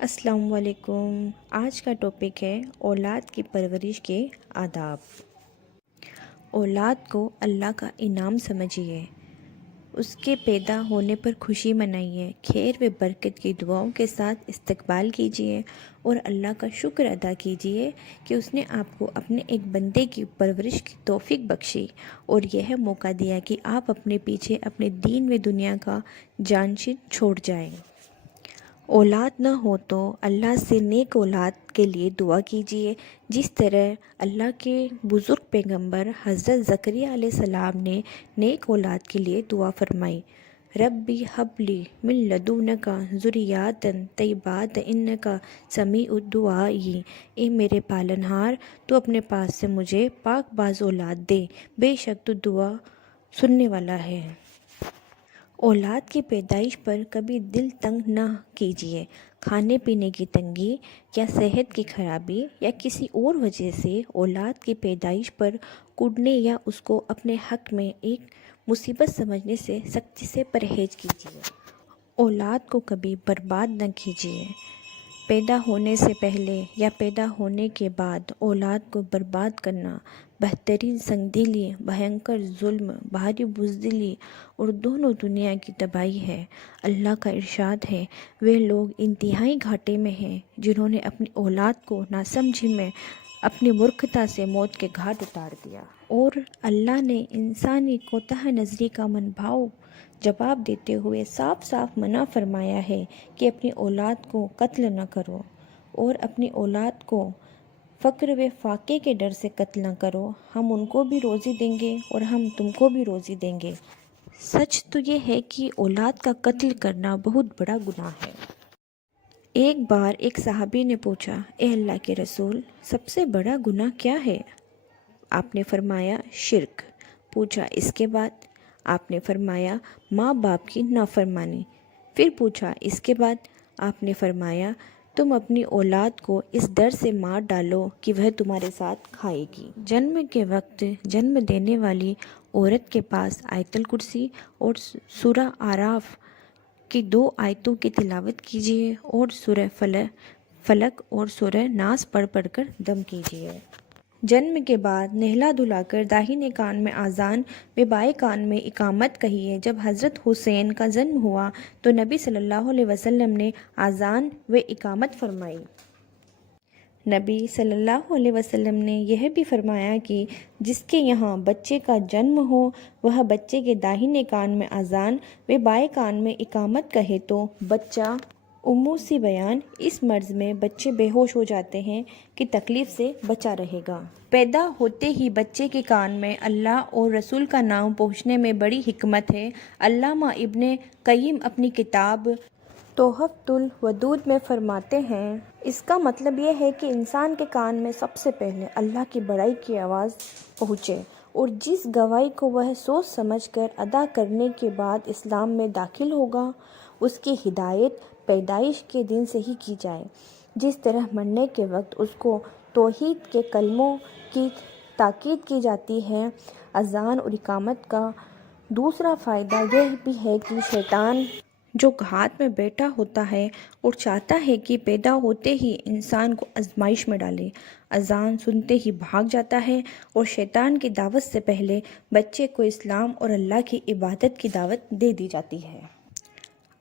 السلام علیکم۔ آج کا ٹاپک ہے اولاد کی پرورش کے آداب۔ اولاد کو اللہ کا انعام سمجھیے، اس کے پیدا ہونے پر خوشی منائیے، خیر و برکت کی دعاؤں کے ساتھ استقبال کیجیے اور اللہ کا شکر ادا کیجیے کہ اس نے آپ کو اپنے ایک بندے کی پرورش کی توفیق بخشی اور یہ موقع دیا کہ آپ اپنے پیچھے اپنے دین و دنیا کا جانشین چھوڑ جائیں۔ اولاد نہ ہو تو اللہ سے نیک اولاد کے لیے دعا کیجیے، جس طرح اللہ کے بزرگ پیغمبر حضرت زکریا علیہ السلام نے نیک اولاد کے لیے دعا فرمائی، ربی حب لی من لدنک ذریات طیبات انک سمیع الدعاء، اے میرے پالنہار تو اپنے پاس سے مجھے پاک باز اولاد دے، بے شک تو دعا سننے والا ہے۔ اولاد کی پیدائش پر کبھی دل تنگ نہ کیجیے۔ کھانے پینے کی تنگی یا صحت کی خرابی یا کسی اور وجہ سے اولاد کی پیدائش پر کڑنے یا اس کو اپنے حق میں ایک مصیبت سمجھنے سے سختی سے پرہیز کیجیے۔ اولاد کو کبھی برباد نہ کیجیے۔ پیدا ہونے سے پہلے یا پیدا ہونے کے بعد اولاد کو برباد کرنا بہترین سنگدلی، بھینکر ظلم، بھاری بزدلی اور دونوں دنیا کی تباہی ہے۔ اللہ کا ارشاد ہے، وہ لوگ انتہائی گھاٹے میں ہیں جنہوں نے اپنی اولاد کو ناسمجھی میں اپنی مورکھتا سے موت کے گھاٹ اتار دیا۔ اور اللہ نے انسانی کوتاہ نظری کا منبھاؤ جواب دیتے ہوئے صاف صاف منع فرمایا ہے کہ اپنی اولاد کو قتل نہ کرو اور اپنی اولاد کو فقر و فاقے کے ڈر سے قتل نہ کرو، ہم ان کو بھی روزی دیں گے اور ہم تم کو بھی روزی دیں گے۔ سچ تو یہ ہے کہ اولاد کا قتل کرنا بہت بڑا گناہ ہے۔ ایک بار ایک صحابی نے پوچھا، اے اللہ کے رسول، سب سے بڑا گناہ کیا ہے؟ آپ نے فرمایا، شرک۔ پوچھا، اس کے بعد؟ آپ نے فرمایا، ماں باپ کی نافرمانی۔ پھر پوچھا، اس کے بعد؟ آپ نے فرمایا، تم اپنی اولاد کو اس ڈر سے مار ڈالو کہ وہ تمہارے ساتھ کھائے گی۔ جنم کے وقت جنم دینے والی عورت کے پاس آیت الکرسی اور سورہ اعراف کی 2 آیتوں کی تلاوت کیجیے اور سورہ فلق اور سورہ ناس پڑھ پڑھ کر دم کیجیے۔ جنم کے بعد نہلا دھلا کر داہنے کان میں اذان و بائیں کان میں اقامت کہیے۔ جب حضرت حسین کا جنم ہوا تو نبی صلی اللہ علیہ وسلم نے اذان و اقامت فرمائی۔ نبی صلی اللہ علیہ وسلم نے یہ بھی فرمایا کہ جس کے یہاں بچے کا جنم ہو وہ بچے کے داہنے کان میں اذان و بائیں کان میں اقامت کہے تو بچہ سی بیان، اس مرض میں بچے بے ہوش ہو جاتے ہیں کہ تکلیف سے بچا رہے گا۔ پیدا ہوتے ہی بچے کے کان میں اللہ اور رسول کا نام پہنچنے میں بڑی حکمت ہے۔ علامہ ابن قیم اپنی کتاب تحفۃ الودود میں فرماتے ہیں، اس کا مطلب یہ ہے کہ انسان کے کان میں سب سے پہلے اللہ کی بڑائی کی آواز پہنچے اور جس گواہی کو وہ سوچ سمجھ کر ادا کرنے کے بعد اسلام میں داخل ہوگا، اس کی ہدایت پیدائش کے دن سے ہی کی جائے۔ جس طرح مرنے کے وقت اس کو توحید کے کلموں کی تاکید کی جاتی ہے۔ اذان اور اقامت کا دوسرا فائدہ یہ بھی ہے کہ شیطان جو گھات میں بیٹھا ہوتا ہے اور چاہتا ہے کہ پیدا ہوتے ہی انسان کو آزمائش میں ڈالے، اذان سنتے ہی بھاگ جاتا ہے اور شیطان کی دعوت سے پہلے بچے کو اسلام اور اللہ کی عبادت کی دعوت دے دی جاتی ہے۔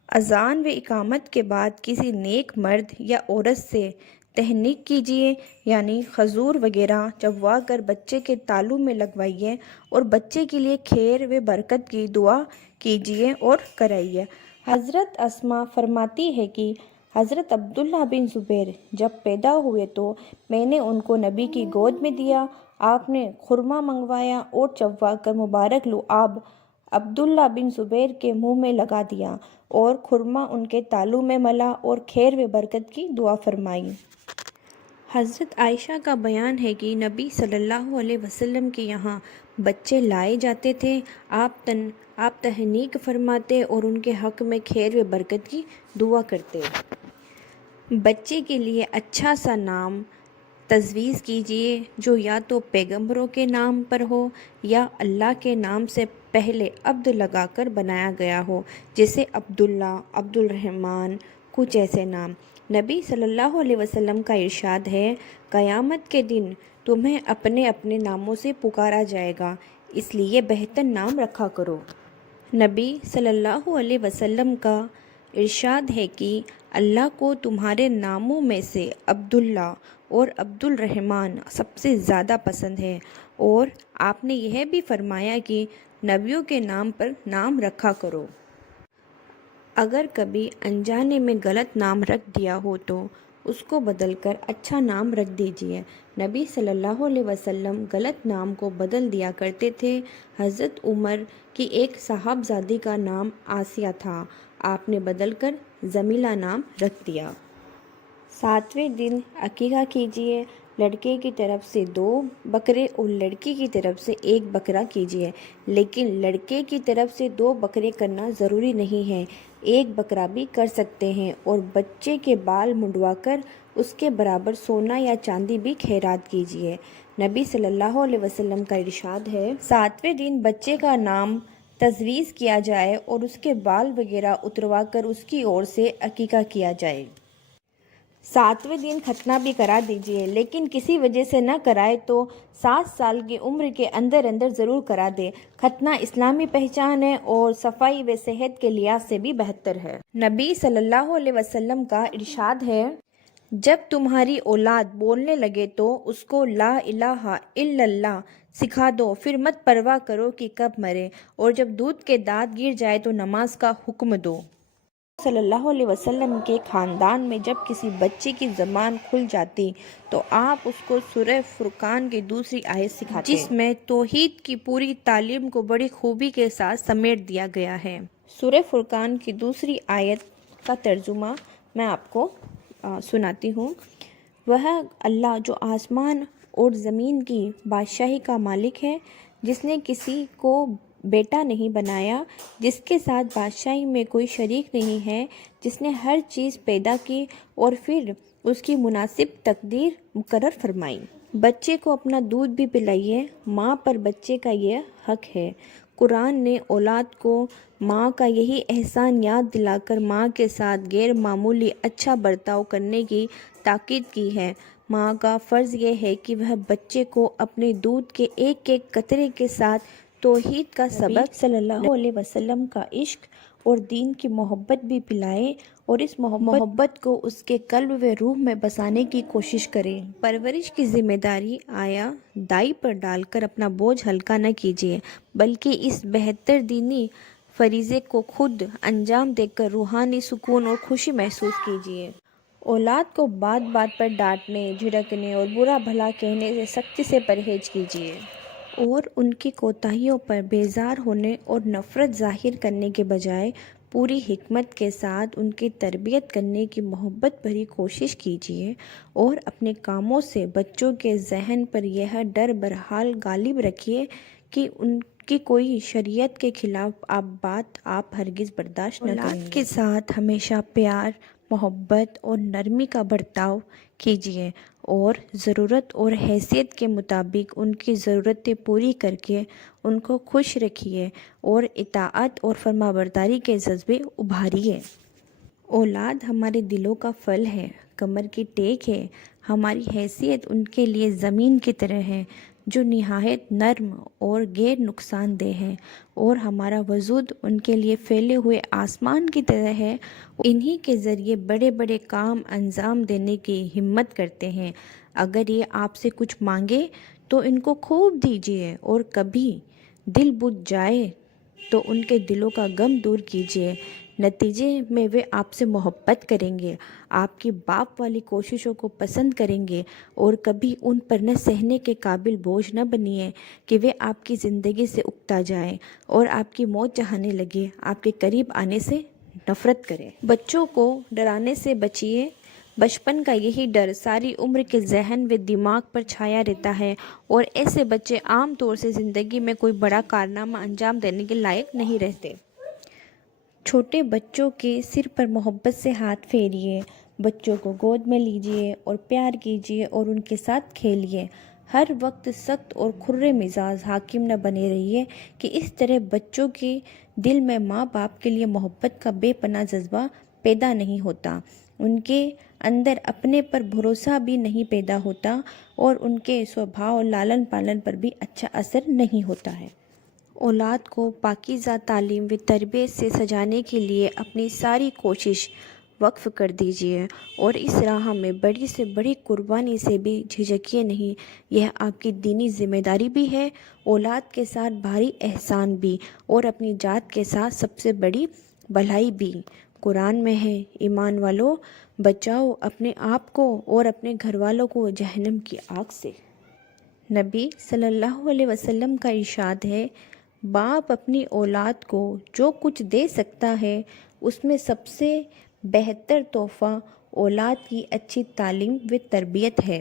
اذان و اقامت کے بعد کسی نیک مرد یا عورت سے تہنیک کیجیے، یعنی کھجور وغیرہ چبوا کر بچے کے تالو میں لگوائیے اور بچے کے لیے خیر و برکت کی دعا کیجیے اور کرائیے۔ حضرت اسماء فرماتی ہے کہ حضرت عبداللہ بن زبیر جب پیدا ہوئے تو میں نے ان کو نبی کی گود میں دیا، آپ نے خرما منگوایا اور چبوا کر مبارک لعاب عبداللہ بن زبیر کے منہ میں لگا دیا اور خرما ان کے تالو میں ملا اور خیر و برکت کی دعا فرمائی۔ حضرت عائشہ کا بیان ہے کہ نبی صلی اللہ علیہ وسلم کے یہاں بچے لائے جاتے تھے، آپ تہنیک فرماتے اور ان کے حق میں خیر و برکت کی دعا کرتے۔ بچے کے لیے اچھا سا نام تجویز کیجیے جو یا تو پیغمبروں کے نام پر ہو یا اللہ کے نام سے پہلے عبد لگا کر بنایا گیا ہو، جیسے عبداللہ، عبد الرحمن، کچھ ایسے نام۔ نبی صلی اللہ علیہ وسلم کا ارشاد ہے، قیامت کے دن تمہیں اپنے اپنے ناموں سے پکارا جائے گا، اس لیے بہتر نام رکھا کرو۔ نبی صلی اللہ علیہ وسلم کا ارشاد ہے کہ اللہ کو تمہارے ناموں میں سے عبداللہ اور عبد الرحمن سب سے زیادہ پسند ہے، اور آپ نے یہ بھی فرمایا کہ نبیوں کے نام پر نام رکھا کرو۔ اگر کبھی انجانے میں غلط نام رکھ دیا ہو تو اس کو بدل کر اچھا نام رکھ دیجیے۔ نبی صلی اللہ علیہ وسلم غلط نام کو بدل دیا کرتے تھے۔ حضرت عمر کی ایک صاحبزادی کا نام آسیہ تھا، آپ نے بدل کر جمیلہ نام رکھ دیا۔ 7ویں دن عقیقہ کیجیے، لڑکے کی طرف سے 2 بکرے اور لڑکی کی طرف سے 1 بکرا کیجیے، لیکن لڑکے کی طرف سے 2 بکرے کرنا ضروری نہیں ہے، 1 بکرا بھی کر سکتے ہیں، اور بچے کے بال منڈوا کر اس کے برابر سونا یا چاندی بھی خیرات کیجیے۔ نبی صلی اللہ علیہ وسلم کا ارشاد ہے، 7ویں دن بچے کا نام تجویز کیا جائے اور اس کے بال وغیرہ اتروا کر اس کی اور سے عقیقہ کیا جائے۔ 7ویں دن ختنہ بھی کرا دیجیے، لیکن کسی وجہ سے نہ کرائے تو 7 سال کی عمر کے اندر ضرور کرا دے۔ ختنہ اسلامی پہچان ہے اور صفائی و صحت کے لحاظ سے بھی بہتر ہے۔ نبی صلی اللہ علیہ وسلم کا ارشاد ہے، جب تمہاری اولاد بولنے لگے تو اس کو لا الہ الا اللہ سکھا دو، پھر مت پرواہ کرو کہ کب مرے، اور جب دودھ کے دانت گر جائے تو نماز کا حکم دو۔ صلی اللہ علیہ وسلم کے خاندان میں جب کسی بچے کی زبان کھل جاتی تو آپ اس کو سورہ فرقان کی دوسری آیت سکھاتے، جس میں توحید کی پوری تعلیم کو بڑی خوبی کے ساتھ سمیٹ دیا گیا ہے۔ سورہ فرقان کی دوسری آیت کا ترجمہ میں آپ کو سناتی ہوں۔ وہ اللہ جو آسمان اور زمین کی بادشاہی کا مالک ہے، جس نے کسی کو بیٹا نہیں بنایا، جس کے ساتھ بادشاہی میں کوئی شریک نہیں ہے، جس نے ہر چیز پیدا کی اور پھر اس کی مناسب تقدیر مقرر فرمائی۔ بچے کو اپنا دودھ بھی پلائیے، ماں پر بچے کا یہ حق ہے۔ قرآن نے اولاد کو ماں کا یہی احسان یاد دلا کر ماں کے ساتھ غیر معمولی اچھا برتاؤ کرنے کی تاکید کی ہے۔ ماں کا فرض یہ ہے کہ وہ بچے کو اپنے دودھ کے ایک ایک قطرے کے ساتھ توحید کا سبق، صلی اللہ علیہ وسلم کا عشق اور دین کی محبت بھی پلائے، اور اس محبت کو اس کے قلب و روح میں بسانے کی کوشش کرے۔ پرورش کی ذمہ داری آیا دائی پر ڈال کر اپنا بوجھ ہلکا نہ کیجیے، بلکہ اس بہتر دینی فریضے کو خود انجام دے کر روحانی سکون اور خوشی محسوس کیجیے۔ اولاد کو بات بات پر ڈانٹنے، جھڑکنے اور برا بھلا کہنے سے سختی سے پرہیز کیجیے، اور ان کی کوتاہیوں پر بیزار ہونے اور نفرت ظاہر کرنے کے بجائے پوری حکمت کے ساتھ ان کی تربیت کرنے کی محبت بھری کوشش کیجیے، اور اپنے کاموں سے بچوں کے ذہن پر یہ ڈر بہرحال غالب رکھیے کہ ان کی کوئی شریعت کے خلاف بات آپ ہرگز برداشت نہ کریں گے۔ اولاد کے ساتھ ہمیشہ پیار، محبت اور نرمی کا برتاؤ کیجیے، اور ضرورت اور حیثیت کے مطابق ان کی ضرورتیں پوری کر کے ان کو خوش رکھیے، اور اطاعت اور فرمانبرداری کے جذبے ابھاریے۔ اولاد ہمارے دلوں کا پھل ہے، کمر کی ٹیک ہے۔ ہماری حیثیت ان کے لیے زمین کی طرح ہے جو نہایت نرم اور غیر نقصان دہ ہے، اور ہمارا وجود ان کے لیے پھیلے ہوئے آسمان کی طرح ہے۔ انہی کے ذریعے بڑے بڑے کام انجام دینے کی ہمت کرتے ہیں۔ اگر یہ آپ سے کچھ مانگے تو ان کو خوب دیجیے، اور کبھی دل بجھ جائے تو ان کے دلوں کا غم دور کیجیے۔ نتیجے میں وہ آپ سے محبت کریں گے، آپ کی باپ والی کوششوں کو پسند کریں گے، اور کبھی ان پر نہ سہنے کے قابل بوجھ نہ بنیے کہ وہ آپ کی زندگی سے اکتا جائیں اور آپ کی موت چاہنے لگے، آپ کے قریب آنے سے نفرت کرے۔ بچوں کو ڈرانے سے بچیے۔ بچپن کا یہی ڈر ساری عمر کے ذہن و دماغ پر چھایا رہتا ہے، اور ایسے بچے عام طور سے زندگی میں کوئی بڑا کارنامہ انجام دینے کے لائق نہیں رہتے۔ چھوٹے بچوں کے سر پر محبت سے ہاتھ پھیریے، بچوں کو گود میں لیجیے اور پیار کیجیے اور ان کے ساتھ کھیلیے۔ ہر وقت سخت اور کھرے مزاج حاکم نہ بنے رہیے کہ اس طرح بچوں کے دل میں ماں باپ کے لیے محبت کا بے پناہ جذبہ پیدا نہیں ہوتا، ان کے اندر اپنے پر بھروسہ بھی نہیں پیدا ہوتا، اور ان کے سوبھاؤ لالن پالن پر بھی اچھا اثر نہیں ہوتا ہے۔ اولاد کو پاکیزہ تعلیم و تربیت سے سجانے کے لیے اپنی ساری کوشش وقف کر دیجیے، اور اس راہ میں بڑی سے بڑی قربانی سے بھی جھجکیے نہیں۔ یہ آپ کی دینی ذمہ داری بھی ہے، اولاد کے ساتھ بھاری احسان بھی، اور اپنی ذات کے ساتھ سب سے بڑی بھلائی بھی۔ قرآن میں ہے، ایمان والو، بچاؤ اپنے آپ کو اور اپنے گھر والوں کو جہنم کی آگ سے۔ نبی صلی اللہ علیہ وسلم کا ارشاد ہے، باپ اپنی اولاد کو جو کچھ دے سکتا ہے اس میں سب سے بہتر تحفہ اولاد کی اچھی تعلیم و تربیت ہے۔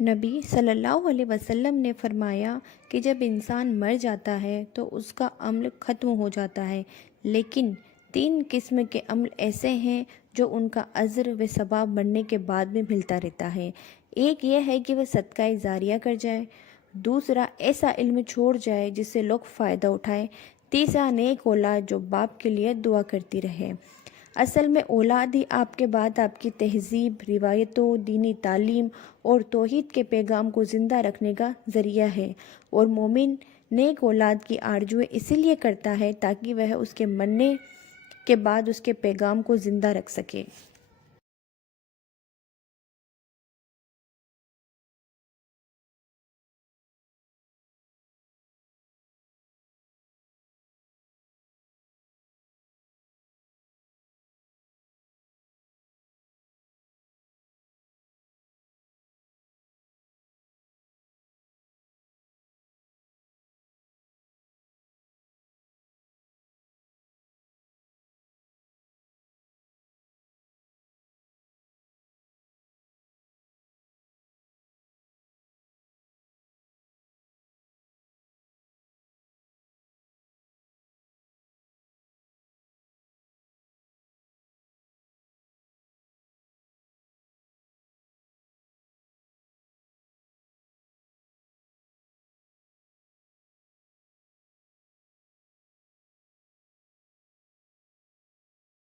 نبی صلی اللہ علیہ وسلم نے فرمایا کہ جب انسان مر جاتا ہے تو اس کا عمل ختم ہو جاتا ہے، لیکن 3 قسم کے عمل ایسے ہیں جو ان کا اجر و ثواب مرنے کے بعد بھی ملتا رہتا ہے۔ ایک یہ ہے کہ وہ صدقہ جاریہ کر جائے، دوسرا ایسا علم چھوڑ جائے جس سے لوگ فائدہ اٹھائیں، تیسرا نیک اولاد جو باپ کے لیے دعا کرتی رہے۔ اصل میں اولاد ہی آپ کے بعد آپ کی تہذیب، روایتوں، دینی تعلیم اور توحید کے پیغام کو زندہ رکھنے کا ذریعہ ہے، اور مومن نیک اولاد کی آرزو اسی لیے کرتا ہے تاکہ وہ اس کے مرنے کے بعد اس کے پیغام کو زندہ رکھ سکے۔